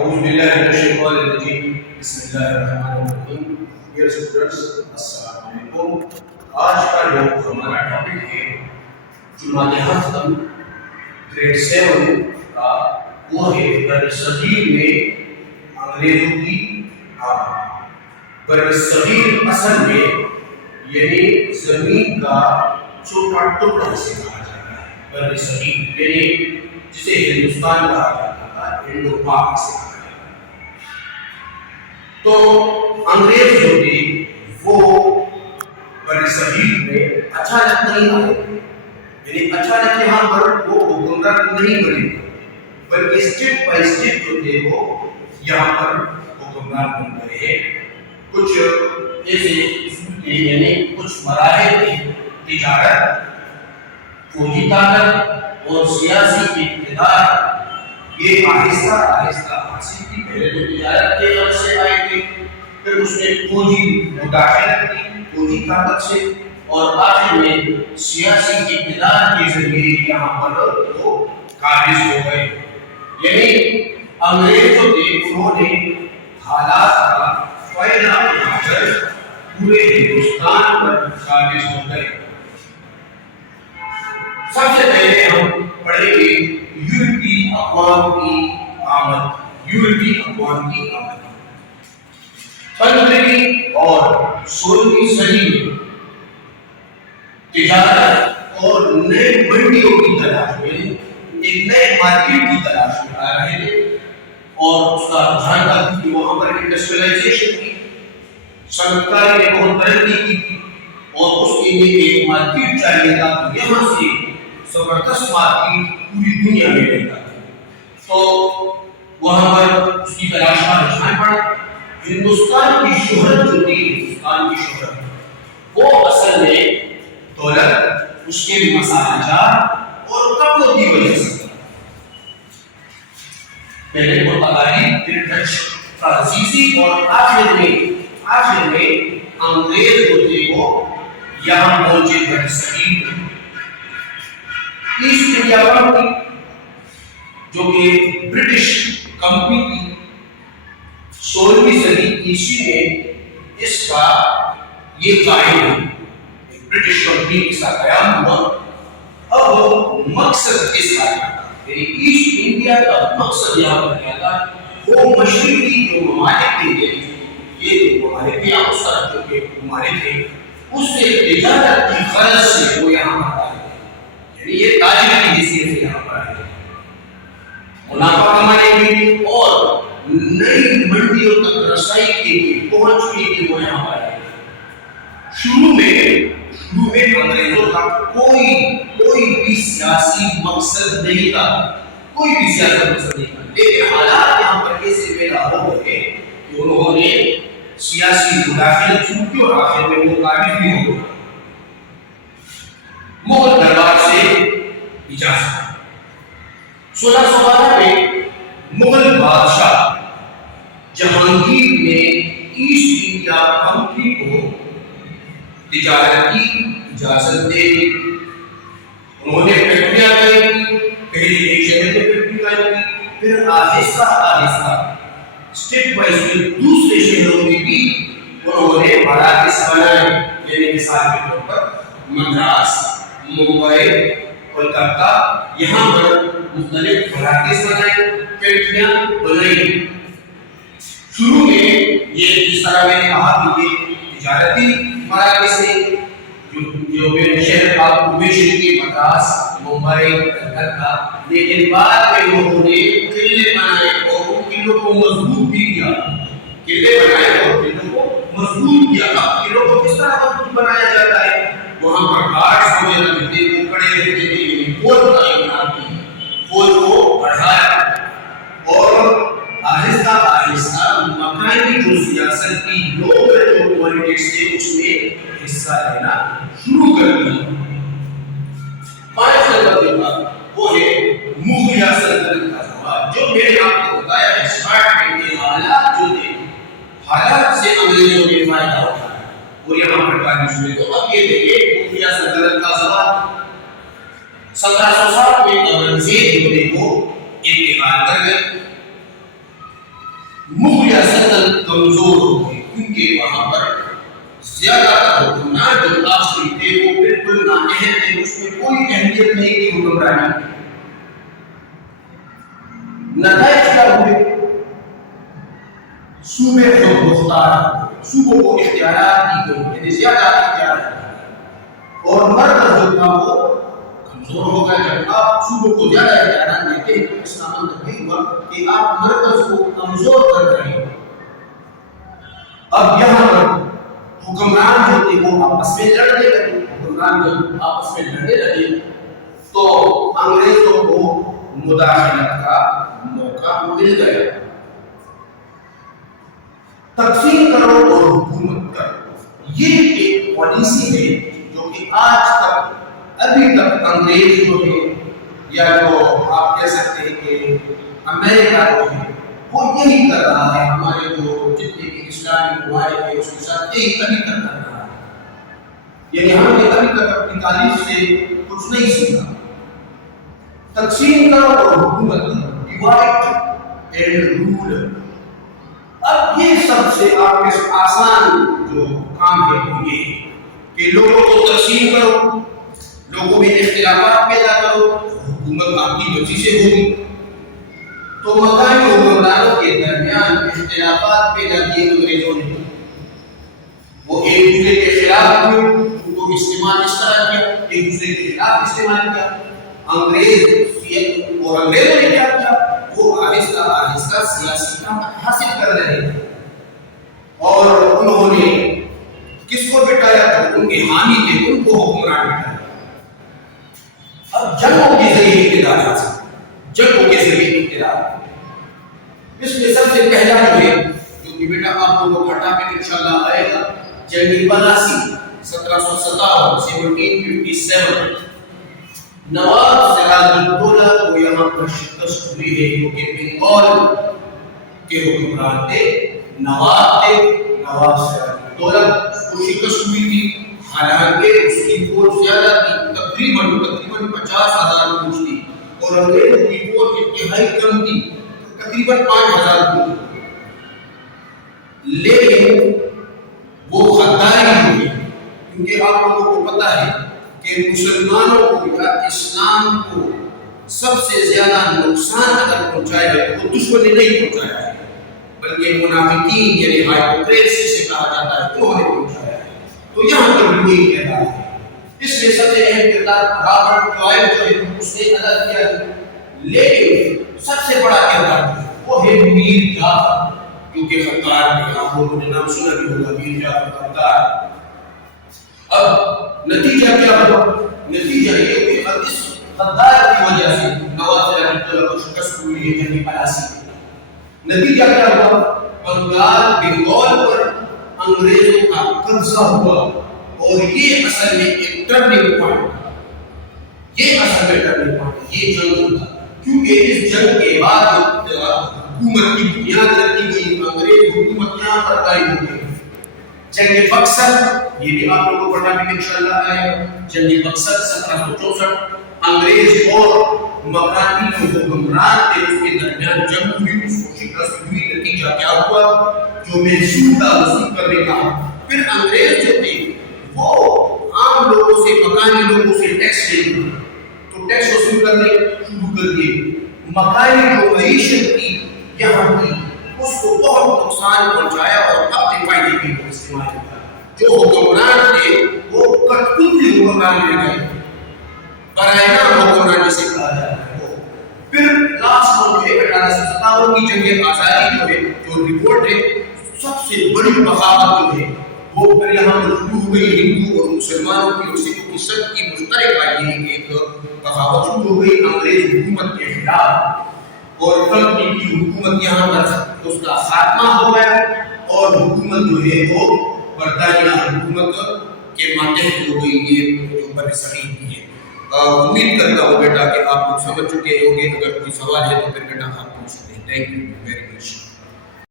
اعوذ باللہ من الشیطان الرجیم بسم اللہ الرحمن الرحیم. ڈیئر اسٹوڈنٹس، السلام علیکم. آج کا جو ہمارا ٹاپک ہے جمعہ ہفتم گریڈ 7 کا، وہ ہے برصغیر میں انگریزوں کی آمد. برصغیر اصل میں یعنی زمین کا چھوٹا ٹکڑا سے کہا جاتا ہے. برصغیر یعنی جسے ہندوستان کہا جاتا تھا، انڈو پاک سے کہا جاتا ہے. تو انگریز جو تھے وہ برصغیر میں اچانک نہیں آئے، یعنی اچانک یہاں پر وہ حکمران نہیں بنے، بلکہ اسٹیپ بائی اسٹیپ جو تھے وہ یہاں پر حکمران بن گئے ہیں. کچھ ایسے یعنی کچھ مراحل تھے: تجارت، فوجی طاقت اور سیاسی اقتدار. یہ آہستہ آہستہ حاصل کی. پہلے تو تجارت کے غرض سے آئے تھے، پھر اس نے فوجی مداخلت کی فوجی طاقت سے، اور آخر میں سیاسی اقتدار کے ذریعے یہاں پر وہ قابض ہو گئے. یعنی انگریز جو تھے انہوں نے حالات کا فائدہ اٹھا کر پورے ہندوستان پر قابض ہو گئے. سب سے پہلے ہم پڑھیں گے یورپی اقوام کی آمد. یورپی اقوام کی آمد 15ویں اور 16ویں صدی میں تجارت اور نئے منڈیوں کی تلاش میں، ایک نئے مارکیٹ کی تلاش میں آ رہے تھے، اور اس کا رجحان تھا کہ وہاں پر انڈسٹریلائزیشن کی، صنعت کاری نے بہت ترقی کی تھی، اور اس کے لیے ایک مارکیٹ چاہیے تھا. یہاں سے زبردست مارکیٹ پوری دنیا میں رہتا تھا، تو وہاں پر اس کی تلاش کا رجحان پڑا. ہندوستان کی شہرت جو تھی، ہندوستان کی شہرت وہ اصل میں دولت، اس کے مسالہ جات اور کپڑوں کی وجہ سے. پہلے پرتگالی، پھر ڈچ، فرانسیسی، اور آخر میں انگریز جو تھے وہ یہاں پہنچے برصغیر میں. ایسٹ انڈیا کمپنی جو کہ برٹش کمپنی تھی، 16ویں صدی عیسوی میں اس کا یہ قائم ہوئی. برٹش کمپنی اس کا قیام ہوا. اب مقصد اس کا یعنی ایسٹ انڈیا کا مقصد یہاں پر کیا تھا؟ وہ مشرقی جو ممالک تھے، یہ جو ممالک تھے، اس طرح جو کہ ممالک تھے، اس سے تجارت کی غرض سے وہ یہاں پر آئے. یعنی یہ تاجر کی حیثیت سے یہاں پر آئے، منافع کمانے کے لیے اور نئی منڈیوں تک رسائی کے لیے، پہنچنے کے لیے وہ یہاں پر آئے. شروع میں انگریزوں کا کوئی بھی سیاسی مقصد نہیں تھا، لیکن حالات یہاں پر ایسے پیدا ہو گئے کہ انہوں نے سیاسی مداخلت شروع کی، اور آخر میں وہ قابض بھی ہو گئے. مغل دربار سے اجازت. 1612 میں مغل بادشاہ جہانگیر نے ایسٹ انڈیا کمپنی کو تجارت کی اجازت دے دی. انہوں نے فیکٹریاں قائم کی. پہلے ایک شہر میں فیکٹری قائم کی، پھر آہستہ اسٹیپ بائی اسٹیپ دوسرے شہروں میں بھی انہوں نے مراکز بنائے. یعنی مثال کے طور پر مدراس، ممبئی، کولکاتہ، یہاں پر مختلف مراکز بنائے، فیکٹریاں بنائی. شروع میں یہ جس طرح میں نے کہا کہ یہ تجارتی مراکز تھے، جو شہر کے مدراس، ممبئی، کلکتہ، لیکن بعد میں انہوں نے قلعے بنائے اور ان قلعوں کو مضبوط بھی کیا. قلعوں کو کس طرح مضبوط بنایا جاتا ہے؟ وہاں پر گارڈز وغیرہ جو تھے وہ کھڑے رہتے تھے، یعنی فوج تعینات کی. فوج کو بڑھایا، اور آہستہ مکانی جو سیاست کی، لوکل جو پولیٹکس تھے، اس میں حصہ لینا شروع کر دیا. 5 سال کے بعد وہ ہے مغلیہ سلطنت کا زوال. جو میں نے آپ کو بتایا ہے اسٹارٹ میں، حالات جو تھے، حالات سے انگریزوں نے فائدہ اٹھایا اور یہاں پر قابض ہوئے. تو اب یہ دیکھیں مغلیہ سلطنت کا زوال. 1760 میں اورنگزیب جو تھے وہ انتقال کر گئے. مغلیہ سلطنت کمزور ہو گئی، کیونکہ وہاں پر زیادہ تر حکمران جو آخری تھے وہ بالکل نااہل تھے، اس میں کوئی اہمیت نہیں تھی حکمرانی۔ نتائج کیا ہوئے؟ صوبے خود مختار، صوبوں کو اختیارات دی گئی، یعنی زیادہ اختیارات، اور مرکز جو تھا وہ کمزور ہو گیا۔ جب آپ صوبوں کو زیادہ اختیارات دیتے ہیں تو اس کا مطلب یہ ہوا کہ آپ مرکز کو کمزور کر رہے ہیں۔ اب یہاں پر حکمران جو تھے وہ آپس میں لڑنے لگے، حکمران جب آپس میں لڑنے لگے تو انگریزوں کو مداخلت کا موقع مل گیا۔ تقسیم کرو اور حکومت کرو، یہ ایک پالیسی ہے جو کہ آج تک ابھی تک انگریز جو ہے یا جو آپ کہہ سکتے ہیں کہ امریکہ جو ہے وہ یہی کر رہا ہے، ہمارے جو جتنے بھی اسلامی ممالک ہیں اس کے ساتھ یہی ابھی تک کر رہا ہے، یعنی ہم نے ابھی تک اپنی تاریخ سے کچھ نہیں سیکھا۔ تقسیم کرو اور حکومت کرو، ڈیوائڈ اینڈ رول۔ اب یہ سب سے آپ کے آسان جو کام ہے وہ یہ ہے کہ لوگوں کو تقسیم کرو، لوگوں میں اختلافات پیدا کرو، حکومت آپ کی مرضی سے ہوگی۔ تو مقامی حکمرانوں کے درمیان اختلافات پیدا کیے انگریزوں نے، وہ ایک دوسرے کے خلاف ہوئے، ان کو استعمال اس طرح کیا، ایک دوسرے کے خلاف استعمال کیا۔ انگریزوں نے کیا کیا؟ وہ آہستہ آہستہ سیاسی طاقت حاصل کر رہے ہیں، اور انہوں نے کس کو بٹھایا؟ تو ان کے حامی تھے ان کو حکمران بٹھایا۔ اب جنگوں کے ذریعے اقتدار حاصل، جنگوں کے ذریعے اقتدار۔ اس میں سب سے پہلا جو ہے جو کہ بیٹا آپ لوگوں کو ٹاپک انشاءاللہ آئے گا، جنگ پلاسی 1757 نواب سراج الدولہ کو یہاں پر شکست ہوئی ہے، جو کہ بنگال کے حکمران تھے، نواب تھے، نواب سراج الدولہ کو شکست ہوئی تھی۔ حالانکہ اس کی فوج زیادہ تھی، تقریباً 50,000 فوج تھی، اور انگریزوں کی فوج انتہائی کم تھی، تقریباً 5,000 فوج، لیکن وہ غداری ہوئی، کیونکہ آپ لوگوں کو پتہ ہے کہ مسلمانوں کو یا اسلام کو سب سے زیادہ نقصان اگر پہنچایا ہے تو دشمن نے نہیں پہنچایا ہے، بلکہ منافقین یعنی ہائپوکریسی سے کہا جاتا ہے انہوں نے پہنچایا ہے۔ تو یہاں پر بھی یہی کہنا ہے۔ اس میں سب سے اہم کردار رابرٹ کلائیو جو ہے اس نے ادا کیا ہے، لیکن سب سے بڑا کردار وہ ہے میر جعفر، جو کہ خطار ہے، آپ لوگوں نے نام سنا بھی ہوگا، میر جعفر خطار۔ اب نتیجہ کیا ہوا؟ نتیجہ یہ کہ اب اس غدار کی وجہ سے نواب سراج الدولہ کو شکست ہوئی ہے جنگ پلاسی۔ نتیجہ کیا ہوا؟ بنگال پر انگریزوں کا قبضہ ہوا، اور یہ اصل میں ایک ٹرننگ پوائنٹ تھا، یہ اصل میں ٹرننگ پوائنٹ یہ جنگ تھا، کیونکہ اس جنگ کے بعد حکومت کی بنیاد رکھی گئی، انگریز حکومت یہاں پر قائم ہو گئی۔ جنگ بکسر یہ بھی آپ لوگوں کو پڑھنا بھی انشاءاللہ آئے گا۔ جنگ بکسر 1764 انگریز اور مقامی جو حکمران تھے اس کے درمیان جنگ ہوئی، اس کو شکست ہوئی۔ نتیجہ کیا ہوا؟ جو محصول تھا وصول کرنے کا، پھر انگریز جو تھے وہ عام لوگوں سے، مقامی لوگوں سے ٹیکس لے لیے، تو ٹیکس وصول کرنے شروع کر دیے۔ مقامی جو معیشت تھی یہاں کی اس کو بہت نقصان پہنچایا اور اپنے فائدے کے لیے استعمال کیا۔ جو حکمران تھے وہ کٹپوتلی حکمران لے گئے، برائے نام حکمران جسے کہا جاتا ہے وہ۔ پھر لاسٹ میں جو ہے 1857 کی جنگ آزادی جو ہے، جو ریپورٹ ہے، سب سے بڑی بغاوت جو ہے وہ پھر یہاں پر شروع ہو گئی ہندو اور مسلمانوں کی، اور سکھوں کی سب کی مشترکہ یہ ایک بغاوت شروع ہو گئی انگریز حکومت کے خلاف، اور کمپنی کی حکومت یہاں پر اس کا خاتمہ ہو گیا، اور حکومت جو ہے وہ برطانیہ حکومت کے ماتحت ہو گئی، یہ جو برصغیر کی ہے۔ امید کرتا ہوں بیٹا کہ آپ لوگ سمجھ چکے ہوں گے، اگر کوئی سوال ہے تو پھر بیٹا آپ پوچھ سکتے ہیں۔ Thank you very much.